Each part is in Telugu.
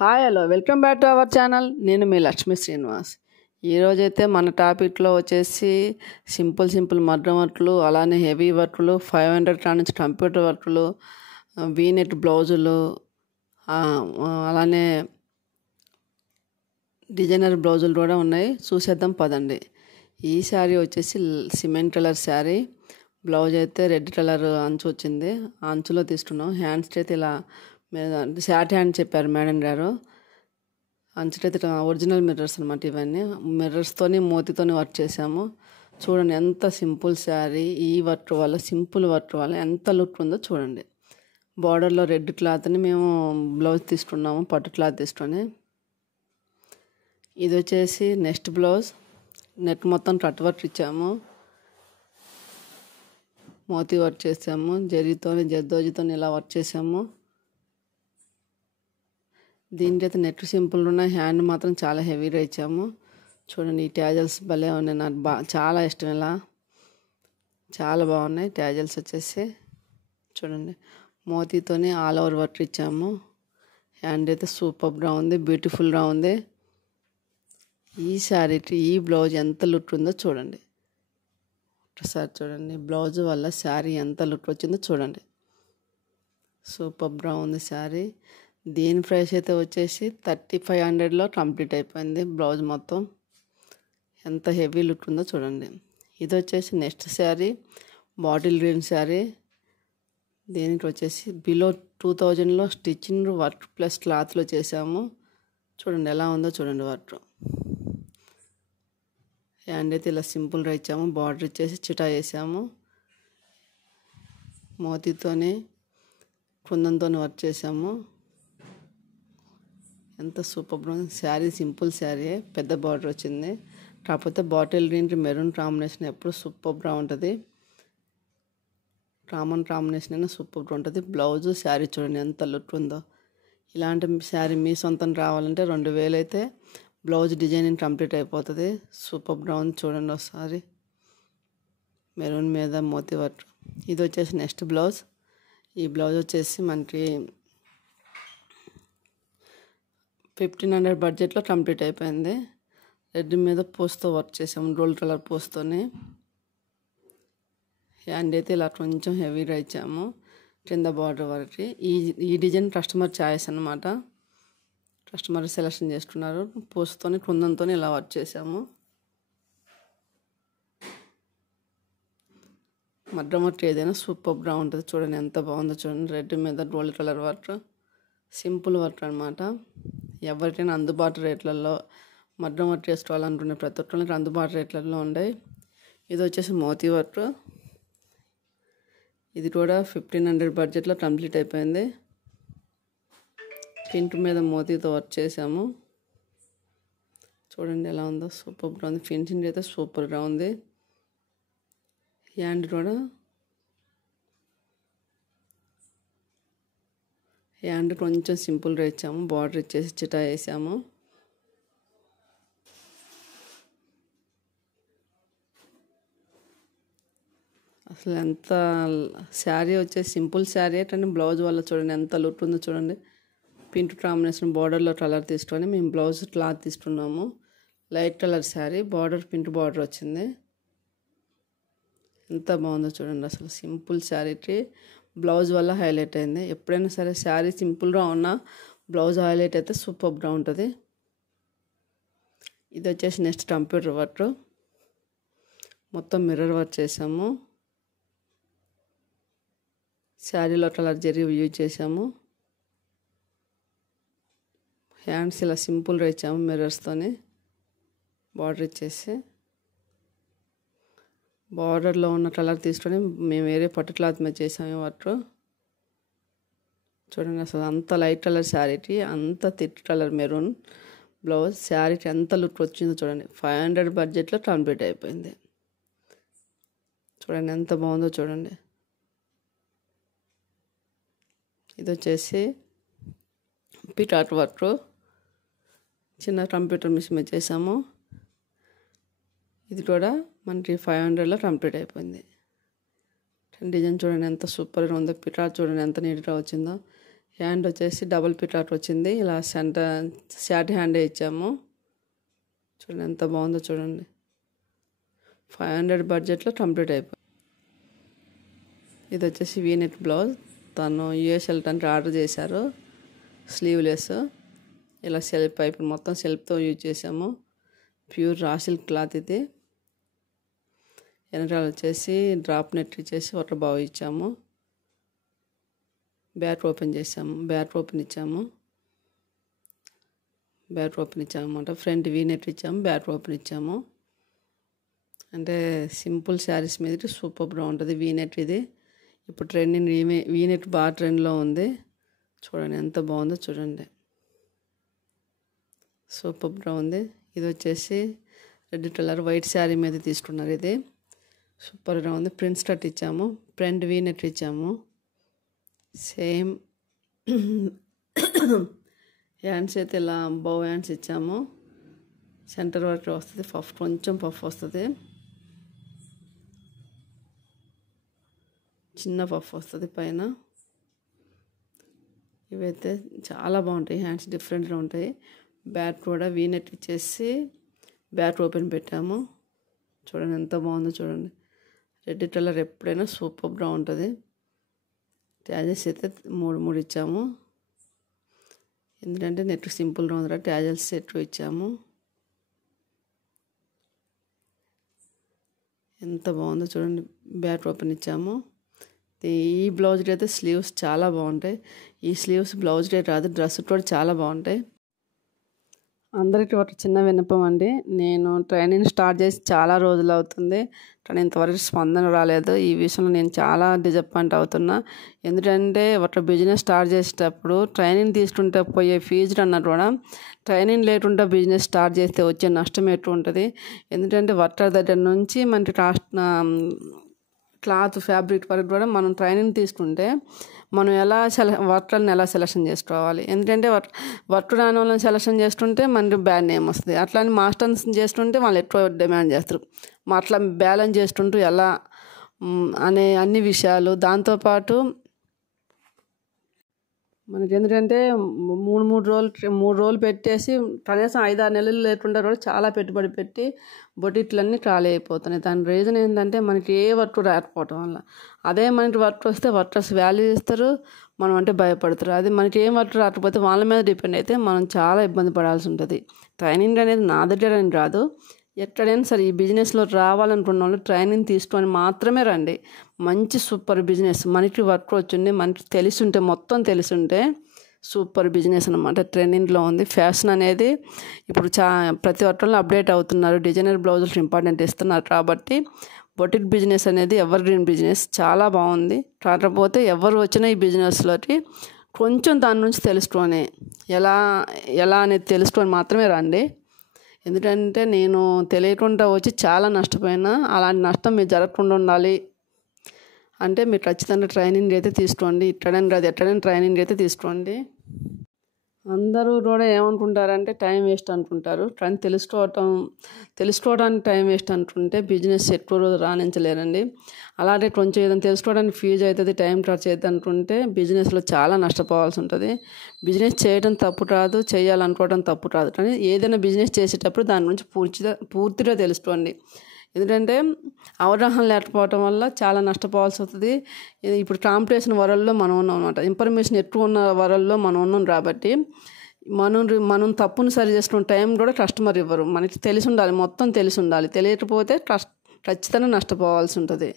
Hi hello welcome back to our channel. నేను మీ లక్ష్మీ శ్రీనివాస్. ఈరోజైతే మన టాపిక్లో వచ్చేసి సింపుల్ మగ్గం వర్క్లు, అలానే హెవీ వర్క్లు, 500 కాడ నుంచి కంప్యూటర్ వర్క్లు, వీనెట్ బ్లౌజులు, అలానే డిజైనర్ బ్లౌజులు కూడా ఉన్నాయి. చూసేద్దాం పదండి. ఈ శారీ వచ్చేసి సిమెంట్ కలర్ శారీ. బ్లౌజ్ అయితే రెడ్ కలర్ అంచు వచ్చింది. ఆ అంచులో తీసుకున్నాం. హ్యాండ్స్ అయితే ఇలా షార్ట్ హ్యాండ్ చెప్పారు మేడం గారు. అంచుటైతే ఒరిజినల్ మిర్రర్స్ అనమాట. ఇవన్నీ మిర్రర్స్తోని మోతితోని వర్క్ చేసాము. చూడండి ఎంత సింపుల్ శారీ. ఈ వర్క్ వల్ల, సింపుల్ వర్క్ వల్ల ఎంత లుక్ ఉందో చూడండి. బార్డర్లో రెడ్ క్లాత్ని మేము బ్లౌజ్ తీసుకున్నాము, పట్టు క్లాత్ తీసుకొని. ఇది వచ్చేసి నెక్స్ట్ బ్లౌజ్. నెక్ మొత్తం కట్ వర్క్ ఇచ్చాము, మోతీ వర్క్ చేసాము, జర్దోజీతో ఇలా వర్క్ చేసాము. దీనికైతే నెట్ సింపుల్ ఉన్నాయి, హ్యాండ్ మాత్రం చాలా హెవీగా ఇచ్చాము. చూడండి ఈ ట్యాజల్స్ భలే ఉన్నాయి. నాకు చాలా ఇష్టం. ఇలా చాలా బాగున్నాయి ట్యాజల్స్ వచ్చేసి. చూడండి మోతీతోని ఆల్ ఓవర్ వర్క్ ఇచ్చాము. హ్యాండ్ అయితే సూపర్గా ఉంది, బ్యూటిఫుల్గా ఉంది. ఈ శారీకి ఈ బ్లౌజ్ ఎంత లుక్ ఉందో చూడండి. ఒకసారి చూడండి బ్లౌజ్ వల్ల శారీ ఎంత లుక్ వచ్చిందో చూడండి. సూపర్గా ఉంది శారీ. దీని ప్రైస్ అయితే వచ్చేసి 3500లో కంప్లీట్ అయిపోయింది బ్లౌజ్ మొత్తం. ఎంత హెవీ లుక్ ఉందో చూడండి. ఇది వచ్చేసి next sari, bottle green sari. దీనికి వచ్చేసి బిలో 2000లో స్టిచ్చింగ్ వర్క్ ప్లస్ క్లాత్లో చేసాము. చూడండి ఎలా ఉందో చూడండి వర్క్. హ్యాండ్ అయితే ఇలా సింపుల్గా ఇచ్చాము, బార్డర్ ఇచ్చేసి చిటా వేసాము. మోతీతోని కుందంతో వర్క్ చేసాము. ఎంత సూపర్గా ఉంది శారీ. సింపుల్ శారీ, పెద్ద బార్డర్ వచ్చింది. కాకపోతే బాటిల్ గ్రీన్కి మెరూన్ కాంబినేషన్ ఎప్పుడు సూపర్గా ఉంటుంది. కామన్ కాంబినేషన్ అయినా సూపర్గా ఉంటుంది. బ్లౌజు శారీ చూడండి ఎంత లుక్ ఉందో. ఇలాంటి శారీ మీ సొంతం రావాలంటే 2000 అయితే బ్లౌజ్ డిజైనింగ్ కంప్లీట్ అయిపోతుంది. సూపర్గా ఉంది చూడండి ఒకసారి. మెరూన్ మీద మోతీ వర్క్. ఇది వచ్చేసి నెక్స్ట్ బ్లౌజ్. ఈ బ్లౌజ్ వచ్చేసి మనకి 1500 బడ్జెట్లో కంప్లీట్ అయిపోయింది. రెడ్ మీద పూస్తో వర్క్ చేసాము, గోల్డ్ కలర్ పూస్తోని. హ్యాండ్ అయితే ఇలా కొంచెం హెవీగా ఇచ్చాము కింద బార్డర్ వరకు. ఈ డిజైన్ కస్టమర్ చాయిస్ అనమాట. కస్టమర్ సెలెక్షన్ చేసుకున్నారు. పూస్తోని కుందంతో ఇలా వర్క్ చేసాము. మగ్గం వర్క్ ఏదైనా సూపర్గా ఉంటుంది. చూడండి ఎంత బాగుందో చూడండి. రెడ్ మీద gold colour work, simple work అనమాట. ఎవరికైనా అందుబాటు రేట్లలో మగ్గం వర్క్ చేసుకోవాలనుకునే ప్రతి ఒక్కరికి అందుబాటు రేట్లలో ఉన్నాయి. ఇది వచ్చేసి మోతీ వర్క్. ఇది కూడా 1500 బడ్జెట్లో కంప్లీట్ అయిపోయింది. ప్రింట్ మీద మోతీతో వర్క్ చేసాము. చూడండి ఎలా ఉందో సూపర్గా ఉంది. ఫినిషింగ్ అయితే సూపర్గా ఉంది. హ్యాండ్ కూడా హ్యాండ్ కొంచెం సింపుల్గా ఇచ్చాము, బార్డర్ ఇచ్చేసి చిటా వేసాము. అసలు ఎంత శారీ వచ్చేసి సింపుల్ శారీ కానీ బ్లౌజ్ వల్ల చూడండి ఎంత లుక్ ఉందో చూడండి. పింక్ కాంబినేషన్ బార్డర్లో కలర్ తీసుకొని మేము బ్లౌజ్ క్లాత్ తీసుకున్నాము. Light colour sari, border pink border వచ్చింది. ఎంత బాగుందో చూడండి. అసలు సింపుల్ శారీకి బ్లౌజ్ వల్ల హైలైట్ అయింది. ఎప్పుడైనా సరే శారీ సింపుల్గా ఉన్నా బ్లౌజ్ హైలైట్ అయితే సూపర్గా ఉంటుంది. ఇది వచ్చేసి నెక్స్ట్ కంప్యూటర్ వర్క్. మొత్తం మిర్రర్ వర్క్ చేసాము. శారీలో కలర్ జరీ యూజ్ చేసాము. హ్యాండ్స్ ఇలా సింపుల్గా ఇచ్చాము మిర్రర్స్తోని. బార్డర్ ఇచ్చేసి బార్డర్లో ఉన్న కలర్ తీసుకొని మేము వేరే పట్టు క్లాత్ మీద చేసాము వర్క్. చూడండి అసలు అంత లైట్ కలర్ శారీకి అంత థిక్ కలర్ మెరూన్ బ్లౌజ్. శారీకి ఎంత లుక్ వచ్చిందో చూడండి. 500 బడ్జెట్లో కంప్లీట్ అయిపోయింది. చూడండి ఎంత బాగుందో చూడండి. ఇది వచ్చేసి పికాట్ వర్క్. చిన్న కంప్యూటర్ మిషన్ మీద చేసాము. ఇది కూడా మనకి 500లో కంప్లీట్ అయిపోయింది. డిజైన్ చూడండి ఎంత సూపర్గా ఉందో. పికాట్ చూడండి ఎంత నీట్గా వచ్చిందో. హ్యాండ్ వచ్చేసి డబుల్ పిటాట్ వచ్చింది. ఇలా సెంటర్ షార్ట్ హ్యాండే ఇచ్చాము. చూడండి ఎంత బాగుందో చూడండి. 500 బడ్జెట్లో కంప్లీట్ అయిపోయింది. ఇది వచ్చేసి వీనెట్ బ్లౌజ్. తను యూఎస్ వెళ్ళటానికి ఆర్డర్ చేశారు. స్లీవ్లెస్ ఇలా సెల్ఫ్ పైప్ మొత్తం సెల్ఫ్తో యూజ్ చేసాము. ప్యూర్ రా సిల్క్ క్లాత్ ఇది. వెనకాల వచ్చేసి డ్రాప్ నెట్ ఇచ్చేసి వాటర్ బాగా ఇచ్చాము. బ్యాట్ ఓపెన్ చేసాము. బ్యాట్ ఓపెన్ ఇచ్చాము అన్నమాట. ఫ్రంట్ వీనెట్ ఇచ్చాము, బ్యాట్ ఓపెన్ ఇచ్చాము. అంటే సింపుల్ శారీస్ మీద సూపర్గా ఉంటుంది వీనెట్. ఇది ఇప్పుడు ట్రెండింగ్ వీనెట్ బాగా ట్రెండ్లో ఉంది. చూడండి ఎంత బాగుందో చూడండి, సూపర్గా ఉంది. ఇది వచ్చేసి రెడ్ కలర్ వైట్ శారీ మీద తీసుకున్నారు. ఇది సూపర్గా ఉంది. ప్రింట్ స్కర్ట్ ఇచ్చాము, ఫ్రంట్ వీనెట్ ఇచ్చాము. సేమ్ హ్యాండ్స్ అయితే ఇలా బౌ హ్యాండ్స్ ఇచ్చాము. సెంటర్ వరకు వస్తుంది, కొంచెం పఫ్ వస్తుంది, చిన్న పఫ్ వస్తుంది పైన. ఇవైతే చాలా బాగుంటాయి. హ్యాండ్స్ డిఫరెంట్గా ఉంటాయి. బ్యాట్ కూడా వీనెట్ ఇచ్చేసి బ్యాట్ ఓపెన్ పెట్టాము. చూడండి ఎంత బాగుందో చూడండి. రెడ్ కలర్ ఎప్పుడైనా సూపర్గా ఉంటుంది. ట్యాజెస్ అయితే 3 ఇచ్చాము. ఎందుకంటే నెట్ సింపుల్గా ఉంది. ట్యాజెస్ సెట్ ఇచ్చాము. ఎంత బాగుందో చూడండి. బ్యాట్ ఓపెన్ ఇచ్చాము. ఈ బ్లౌజ్ అయితే స్లీవ్స్ చాలా బాగుంటాయి. ఈ స్లీవ్స్ బ్లౌజ్ రాదు, డ్రెస్ కూడా చాలా బాగుంటాయి. అందరికీ ఒక చిన్న విన్నపం అండి. నేను ట్రైనింగ్ స్టార్ట్ చేసి చాలా రోజులు అవుతుంది, కానీ ఇంతవరకు స్పందన రాలేదు. ఈ విషయంలో నేను చాలా డిసప్పాయింట్ అవుతున్నా. ఎందుకంటే ఒక బిజినెస్ స్టార్ట్ చేసేటప్పుడు ట్రైనింగ్ తీసుకుంటే పోయే ఫీజు అన్నట్టు కూడా ట్రైనింగ్ లేకుండా బిజినెస్ స్టార్ట్ చేస్తే వచ్చే నష్టం ఎటు ఉంటుంది. ఎందుకంటే వర్కర్ దగ్గర నుంచి మనకి క్లాత్ ఫ్యాబ్రిక్ వరకు కూడా మనం ట్రైనింగ్ తీసుకుంటే మనం వర్కర్ని ఎలా సెలెక్షన్ చేసుకోవాలి. ఎందుకంటే వర్క్ రాని వాళ్ళని సెలెక్షన్ చేస్తుంటే మనకి బ్యాడ్ నేమ్ వస్తుంది. అట్లానే మాస్టర్స్ చేస్తుంటే వాళ్ళు ఎక్కువ డిమాండ్ చేస్తారు. అట్లా బ్యాలెన్స్ చేస్తుంటూ ఎలా అనే అన్ని విషయాలు. దాంతోపాటు మనకి ఎందుకంటే 3 రోజులు పెట్టేసి కనీసం 5-6 నెలలు లేకుండా కూడా చాలా పెట్టుబడి పెట్టి బొటిక్లన్నీ ఖాళీ అయిపోతున్నాయి. దాని రీజన్ ఏంటంటే మనకి ఏ వర్క్ రాకపోవటం వల్ల. అదే మనకి వర్క్ వస్తే వర్కర్స్ వాల్యూ ఇస్తారు, మనం అంటే భయపడతారు. అది మనకి ఏం వర్క్ రాకపోతే వాళ్ళ మీద డిపెండ్ అయితే మనం చాలా ఇబ్బంది పడాల్సి ఉంటుంది. ట్రైనింగ్ అనేది నా దగ్గర అని రాదు, ఎక్కడైనా సరే ఈ బిజినెస్లో రావాలనుకున్న వాళ్ళు ట్రైనింగ్ తీసుకొని మాత్రమే రండి. మంచి సూపర్ బిజినెస్. మనకి వర్క్ వచ్చింది, మనకి తెలిసుంటే, మొత్తం తెలిసుంటే సూపర్ బిజినెస్ అనమాట. ట్రెండింగ్లో ఉంది. ఫ్యాషన్ అనేది ఇప్పుడు ప్రతి ఒక్కళ్ళు అప్డేట్ అవుతున్నారు. డిజైనర్ బ్లౌజులు ఇంపార్టెంట్ ఇస్తున్నారు. కాబట్టి బొటిక్ బిజినెస్ అనేది ఎవర్ గ్రీన్ బిజినెస్, చాలా బాగుంది. కాకపోతే ఎవరు వచ్చినా ఈ బిజినెస్లోకి కొంచెం దాని నుంచి తెలుసుకొని ఎలా అనేది తెలుసుకొని మాత్రమే రండి. ఎందుకంటే నేను తెలియకుండా వచ్చి చాలా నష్టపోయినా. అలాంటి నష్టం మీరు జరగకుండా ఉండాలి అంటే మీరు ఖచ్చితంగా ట్రైనింగ్ అయితే తీసుకోండి. ఎక్కడైనా ట్రైనింగ్ అయితే తీసుకోండి. అందరూ కూడా ఏమనుకుంటారంటే టైం వేస్ట్ అనుకుంటారు, కానీ తెలుసుకోవడానికి టైం వేస్ట్ అనుకుంటే బిజినెస్ ఎక్కువ రోజు రాణించలేరండి. అలాగే కొంచెం ఏదైనా తెలుసుకోవడానికి ఫీజు అవుతుంది, టైం ఖర్చు అవుతుంది అనుకుంటే బిజినెస్లో చాలా నష్టపోవాల్సి ఉంటుంది. బిజినెస్ చేయడం తప్పు కాదు, చేయాలనుకోవడం తప్పు కాదు, కానీ ఏదైనా బిజినెస్ చేసేటప్పుడు దాని గురించి పూర్తిగా తెలుసుకోండి. ఎందుకంటే అవగాహన లేకపోవటం వల్ల చాలా నష్టపోవాల్సి వస్తుంది. ఇప్పుడు కాంపిటీషన్ వరల్డ్లో మనం ఉన్నాం అనమాట. ఇన్ఫర్మేషన్ ఎక్కువ ఉన్న వరల్డ్లో మనం ఉన్నాం కాబట్టి మనం తప్పును సరి చేసుకున్న టైం కూడా కస్టమర్ ఇవ్వరు. మనకి తెలిసి ఉండాలి, మొత్తం తెలిసి ఉండాలి. తెలియకపోతే ఖచ్చితంగా నష్టపోవాల్సి ఉంటుంది.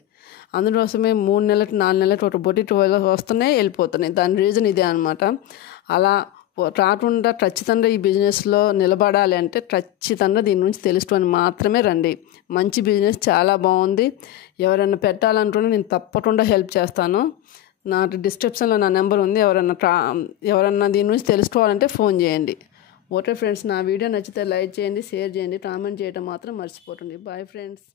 అందుకోసమే 3 నెలలకు 4 నెలలకు ఒక బొటిక్ వస్తున్నాయి, వెళ్ళిపోతున్నాయి. దాని రీజన్ ఇదే అనమాట. అలా రాకుండా ఖచ్చితంగా ఈ బిజినెస్లో నిలబడాలి అంటే ఖచ్చితంగా దీని నుంచి తెలుసుకొని మాత్రమే రండి. మంచి బిజినెస్, చాలా బాగుంది. ఎవరైనా పెట్టాలనుకుంటే నేను తప్పకుండా హెల్ప్ చేస్తాను. నా డిస్క్రిప్షన్లో నా నెంబర్ ఉంది. ఎవరన్నా దీని నుంచి తెలుసుకోవాలంటే ఫోన్ చేయండి. ఓకే ఫ్రెండ్స్, నా వీడియో నచ్చితే లైక్ చేయండి, షేర్ చేయండి, కామెంట్ చేయడం మాత్రం మర్చిపోకండి. Bye friends.